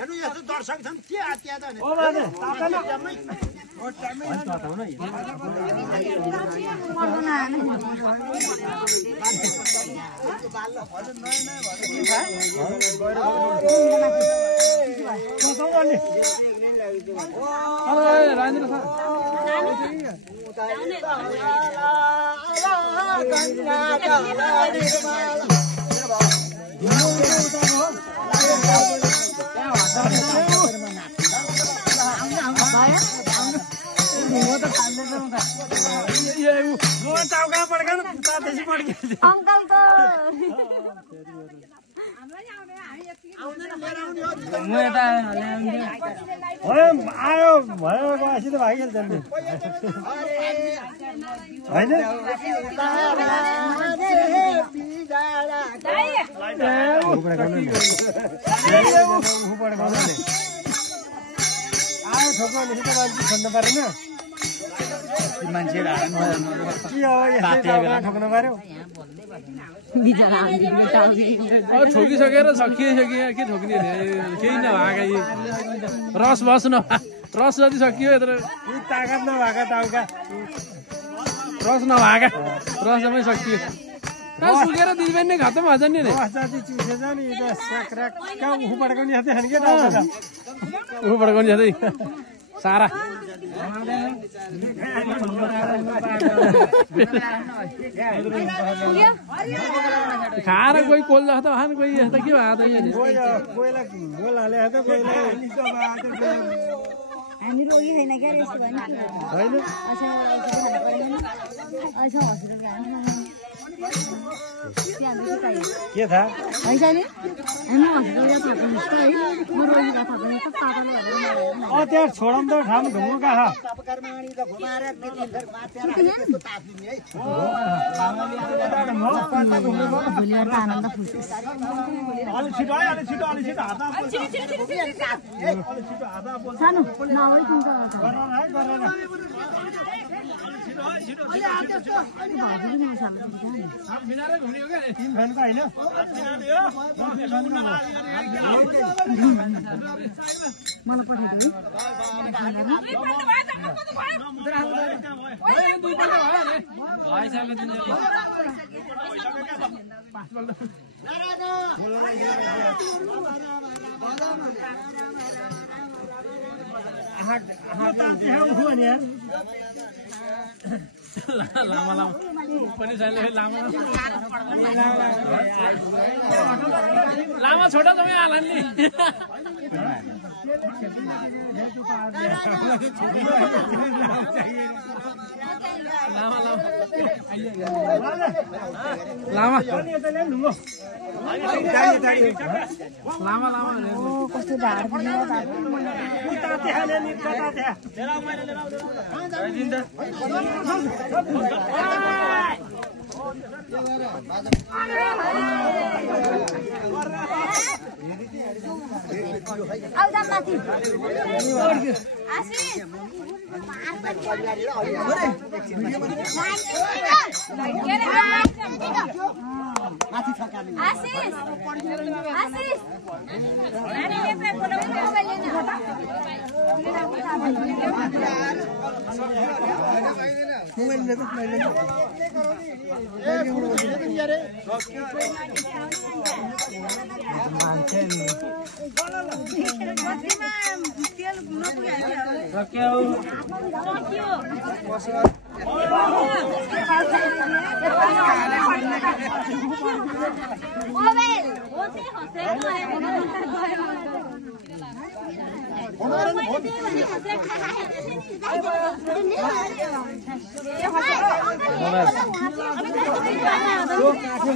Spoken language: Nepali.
हेर्नु यस्तो दर्शक छन् के आत्या त ओ माने ताकन आयो भयो बसी त भागिहाल्छ नि होइन आयो ठोक्नु त मान्छे छोड्नु परेन मान्छे के हो यस्तै ठोक्नु पर्यो ठोकिसकेर सकिसक्यो के ठोक्ने केही नभएका यी रस बस रस जति सकियो यत्रो ताकत नभएका टाउका रस नभएका रस जम्मै सकियो सुकेर दिदीबेन नै खत्तम भएछ नि जति चुसेछ नि कहाँ उखु पड्काउने जस्तै खाने क्या उखु पड्काउने जस्तै सारा खाएर कोही कोल जस्तो खाने कोही यस्तो के भयो त हामी रोगी छैन क्या यस्तो के थाहा हैन नि हामी हस्पिटल जाँदा है म रोगी गएको पनि त पापाले त्यहाँ छोडम त ठाउँ घुम्नु कहाँ भोलिबाट आनन्द खुसी सानो नभए लामा छोटा तपाईँ आला नि लामा कस्तो ढाड आउँदा माथि